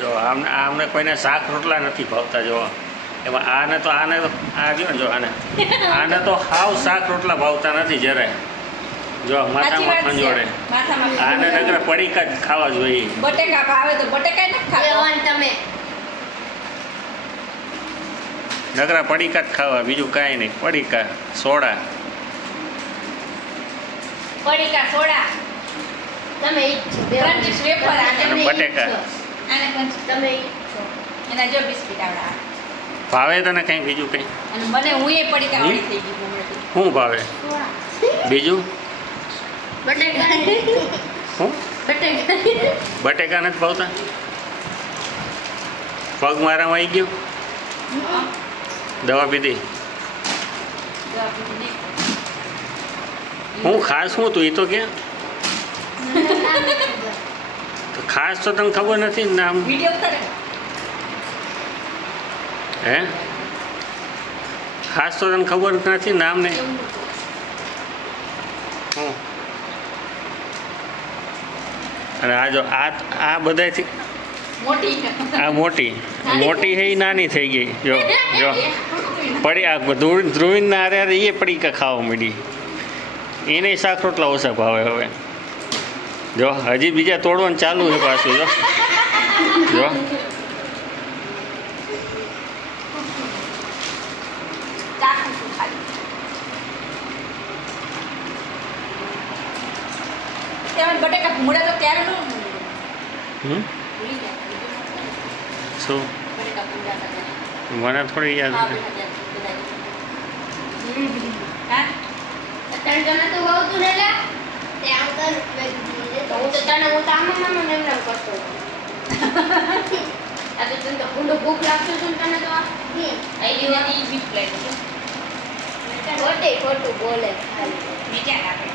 જો આમને આમને કોઈને શાક રોટલા નથી ભાવતા જો. એમાં આને તો આને આ જો ને જો આને. આને તો હાવ શાક રોટલા ભાવતા નથી જ્યારે. જો માથામાં ખંજોડે આને. નગર પડીકા જ ખાવા જોઈએ. બટેકા ભાવે તો બટેકા નથી ખાતો. તમે. નગરા પડીકા જ ખાવા બીજું કાંઈ નહીં. પડીકા સોડા. પડીકા સોડા. તમે બટેકા. આને કંઈક તમે છો. એના જો બિસ્કિટ આવડા ભાવે તને કંઈ બીજું કંઈ? અને મને હું એ પડીકા વાળી થઈ ગઈ હમણાંથી. શું ભાવે? બીજું? બટેકા શું બટેકા બટેકા નથી ભાવતા? પગ મારામાં આવી ગયો? દવા પીધી. હું ખાસ હું તું? એ તો ક્યાં? તો ખાસ તો તને ખબર નથી ને નામ હે? ખાસ તો તને ખબર નથી નામ ને હું? અને આ જો આ આ બધાથી આ મોટી. મોટી હે નાની થઈ ગઈ. જો જો. પડી આ ધ્રુવીન ધ્રુવીનના આરે એ એ પડીકા ખાવા મળી એને શાક રોટલા ઓછા ભાવે હવે. જો હજી બીજા તોડવાનું ચાલુ છે પાછું જો. જો. ચાખું છું ખાલી તેમાં બટેકા મૂળા તો ક્યારે નો હમ ભૂલી ગયા બીજું નથી. શું બટેકા પૂરા કરતા. મને થોડી યાદ હા, નથી. બધા બધા. હા? અત્યારે તને તો વહુતું ને લે તે આમ કર તો હું તો તને હું તો આમ આમ આમ એમ એમ કરતો હતો. આ તો તને તો ઊંડો ભૂખ લાગતું હતું ને તને તો? આ હમ આ ઈ ઈ બીજ પ્લેટ ખોટે ખોટું બોલે ખાલી. ક્યાં રાખે?